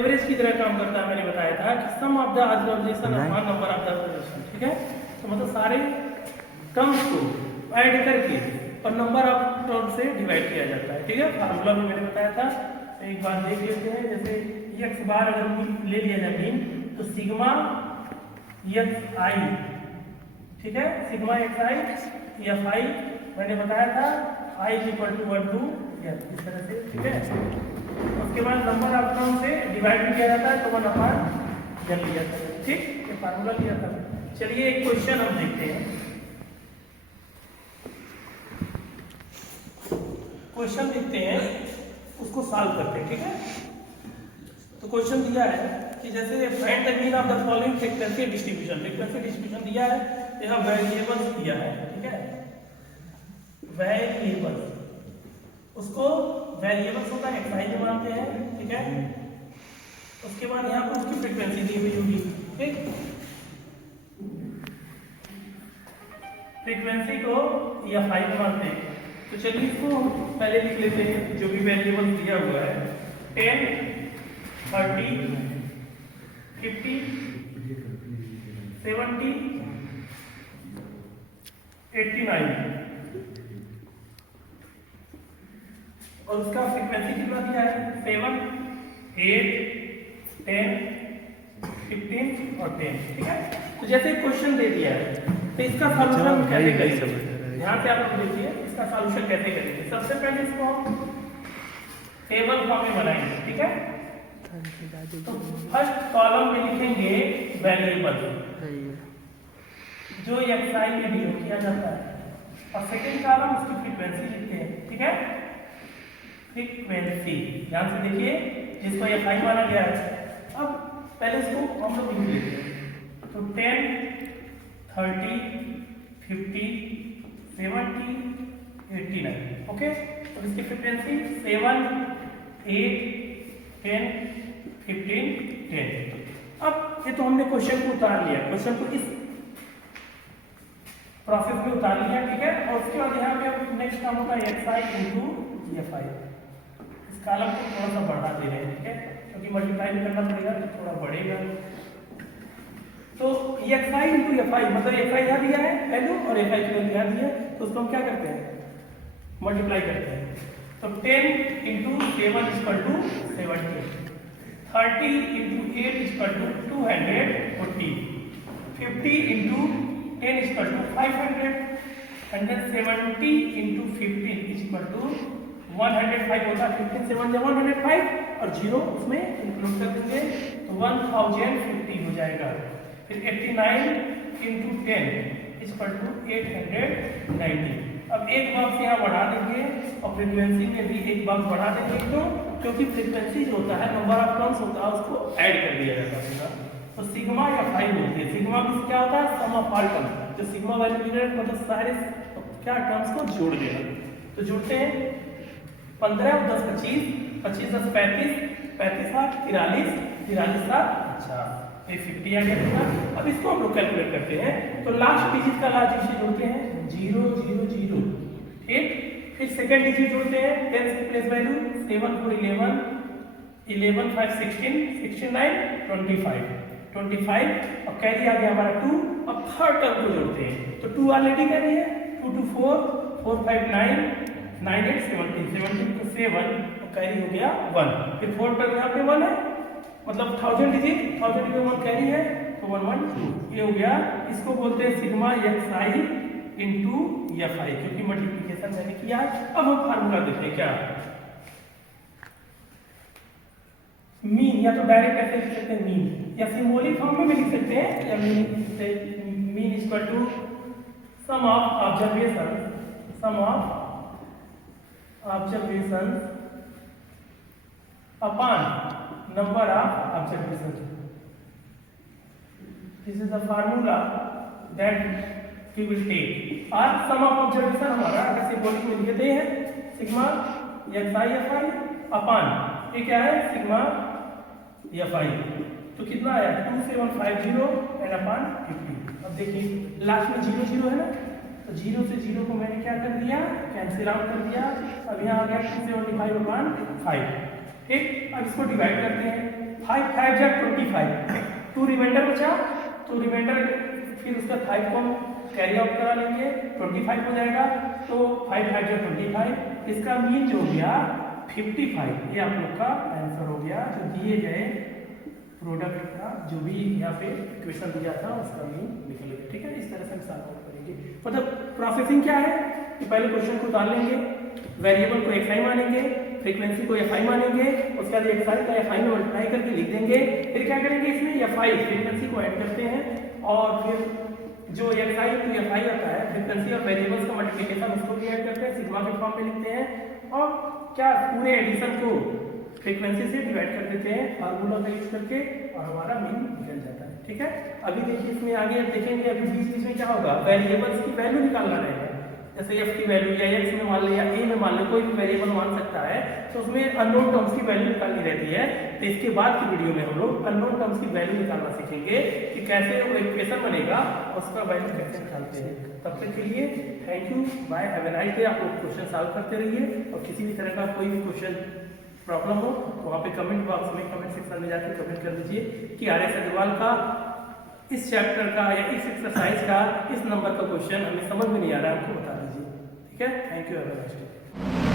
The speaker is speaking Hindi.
एवरेज की तरह काम करता है। मैंने बताया था कि sum of the observation upon number of the observation, ठीक है। तो मतलब सारे टर्म्स को ऐड करके और नंबर ऑफ टर्म से डिवाइड किया जाता है, ठीक है। फार्मूला भी मैंने बताया था, तो एक बार देख लेते हैं। जैसे एक्स बार अगर ले लिया जाए मीन, तो सिग्मा एक्स आई, ठीक है, sigma x I F I मैंने बताया था I equal to 1 to F, इस तरह से, ठीक है। उसके बाद नंबर ऑफ टर्म से डिवाइड भी किया जाता है, तो 1 अपॉन एन लिया जाता है, ठीक, ये फार्मूला लिया था। चलिए एक क्वेश्चन हम देखते हैं। क्वेश्चन देखते हैं, उसको सॉल्व करते हैं, ठीक है। तो क्वेश्चन दिया है कि जैसे find the mean of the following frequency distribution, frequency distribution दिया है, यहाँ वेरिएबल्स दिया है, ठीक है। वेरिएबल्स, उसको वेरिएबल्स होता है एक्स में मानते हैं, ठीक है। उसके बाद यहाँ पर उसकी फ्रीक्वेंसी दी हुई होगी, ठीक। फ्रीक्वेंसी को या फाइव में मानते हैं। तो चलिए इसको पहले लिख लेते हैं, जो भी वेरिएबल दिया हुआ है 10, 30, 50, 70, 89 और उसका फ्रीक्वेंसी कितना दिया है 7, 8, 10, 15 और 10, ठीक है। तो जैसे क्वेश्चन दे दिया है, तो इसका सॉल्यूशन कैसे करेंगे, ध्यान से आप लोग देखिए, इसका सॉल्यूशन कैसे करेंगे। सबसे पहले इसको हम टेबल फॉर्म में बनाएंगे, ठीक है। तो फर्स्ट कॉलम में लिखेंगे वेरिएबल जो एक्सआई में डिनोट किया जाता है, और सेकंड कॉलम उसकी फ्रीक्वेंसी लिखते हैं, ठीक है। फ्रीक्वेंसी ध्यान से देखिए, जिसको एफआई माना गया है। अब पहले इसको हम लोग लिख लेते हैं। तो 10, 30, 50, 70, 89, ओके। तो इसकी फ्रीक्वेंसी 7, 8, 10, 15, 10। अब ये तो हमने क्वेश्चन को उतार लिया, क्वेश्चन को इस प्रोसेस में उतार लिया, ठीक है। और उसके बाद यहाँ पे नेक्स्ट काम होगा एक्सआई इंटू एफआई। इस कॉलम को थोड़ा सा बढ़ा दे रहे हैं, ठीक है, क्योंकि मल्टीप्लाई भी करना पड़ेगा तो थोड़ा बढ़ेगा। तो एक्सआई इंटू एफआई, मतलब एफआई यहाँ दिया है वैल्यू और एफआई की वैल्यू यहाँ दी है, तो उसको हम क्या करते हैं, मल्टीप्लाई करते हैं। तो 10 into 7 equal to 70, 30 into 8 equal to 240, 50 into 10 equal to 500, 170 into 15 equal to 105 होता है। 15 से 1 105 और 0 उसमें इंक्लूड कर देंगे, तो 1050 हो जाएगा। फिर 89 इंटू 10 इक्वल टू 890। अब एक बॉक्स यहाँ बढ़ा देंगे और फ्रीक्वेंसी में भी एक बॉक्स बढ़ा देंगे, क्यों, क्योंकि फ्रीक्वेंसी जो होता है नंबर ऑफ टर्म्स होता है, उसको ऐड कर दिया जाता है। तो सिग्मा या फाइव होती है, सिग्मा में क्या होता है, सम ऑफ ऑल टर्म्स, जो सिग्मा वैल्यू निकले मतलब सारे क्या टर्म्स को जोड़ देना। तो जोड़ते हैं 15 और 10 25, 25 10 35, 35 7 43, 43 7 50, 50 आ गया। अब इसको हम लोग कैलकुलेट करते हैं, तो लास्ट डिजिट का लास्ट डिजिट जोड़ते हैं 0 0 0, ठीक। फिर सेकंड डिजिट जोड़ते हैं 10 की प्लेस वैल्यू 7 4 11, 11 5 16, 69 25, 25 और कैरी आ गया हमारा 2। अब थर्ड टर्म को जोड़ते हैं, तो 2 ऑलरेडी कैरी है, 2 2 4, 4 5 9, 9 8 17, 17 को 7 और कैरी हो गया 1। फिर फोर्थ टर्म यहाँ पे 1 है, मतलब 1000 डिजिट, 1000 में 1 कैरी है, तो 1 1 2 ये हो गया। इसको बोलते हैं सिग्मा एक्सआई इंटू एफआई, क्योंकि मल्टीप्लिकेशन मैंने किया। अब हम फार्मूला देखते हैं क्या, मीन, या तो डायरेक्ट ऐसे लिख सकते हैं मीन, या सिंबॉलिक फॉर्म में भी लिख सकते हैं, या mean equal to sum of observation, sum of observation upon number of observation. This is the formula that we will take. और सम ऑफ ऑब्जर्वेशन हमारा अगर सिंबॉलिक में लिखते हैं सिग्मा एक्सआई एफआई अपॉन ये क्या है सिग्मा एफआई, तो कितना आया 2750 एंड अपॉन 50। अब देखिए लास्ट में 0 0 है ना, तो 0 से 0 को मैंने क्या कर दिया, कैंसिल आउट कर दिया। अब यहाँ आ गया 275/5, ठीक। अब इसको डिवाइड करते हैं, 5 5 जा 25, 2 रिमाइंडर बचा, तो रिमाइंडर फिर उसका 5 को हम कैरी आउट करा लेंगे, 25 हो जाएगा। तो 5 5 जा 25, इसका मीन जो हो गया 55। ये आप लोग का आंसर हो गया जो दिए गए प्रोडक्ट का जो भी यहाँ पे इक्वेशन दिया था उसका मीन निकल गया। ठीक है, इस तरह से हम सॉल्व आउट करेंगे। मतलब प्रोसेसिंग क्या है कि पहले क्वेश्चन को उतार लेंगे, वेरिएबल को xi मानेंगे, फ्रीक्वेंसी को fi मानेंगे, उसके बाद xi का fi में मल्टीप्लाई करके लिख देंगे। फिर क्या करेंगे, इसमें fi फ्रीक्वेंसी को ऐड करते हैं और फिर जो xi to fi आता है फ्रीक्वेंसी और वेरिएबल्स का मल्टीप्लिकेशन उसको भी ऐड करते हैं, सिग्मा के फॉर्म में लिखते हैं और क्या पूरे एडिशन को फ्रीक्वेंसी से डिवाइड कर देते हैं फार्मूला का यूज करके और हमारा मीन निकल जाता है। ठीक है, अभी देखिए इसमें आगे देखेंगे, अभी बीच में क्या होगा, वेरिएबल्स की वैल्यू निकालना रहेगा। जैसे f की वैल्यू या x में मान ले या a में मान ले, कोई भी वेरिएबल मान सकता है, तो उसमें अननोन टर्म्स की वैल्यू निकालनी रहती है। तो इसके बाद की वीडियो में हम लोग अननोन टर्म्स की वैल्यू निकालना सीखेंगे कि कैसे वो इक्वेशन बनेगा और उसका वैल्यू कैसे निकालते हैं। तब तक के लिए thank you, bye, have a nice day. आप लोग क्वेश्चन सॉल्व करते रहिए और किसी भी तरह का कोई भी क्वेश्चन प्रॉब्लम हो तो वहाँ पे कमेंट बॉक्स में, कमेंट सेक्शन में जाकर कमेंट कर दीजिए कि आर एस अग्रवाल का इस चैप्टर का या इस एक्सरसाइज का इस नंबर का क्वेश्चन हमें समझ में नहीं आ रहा है, हमको बता दीजिए। ठीक है, thank you, have a nice day.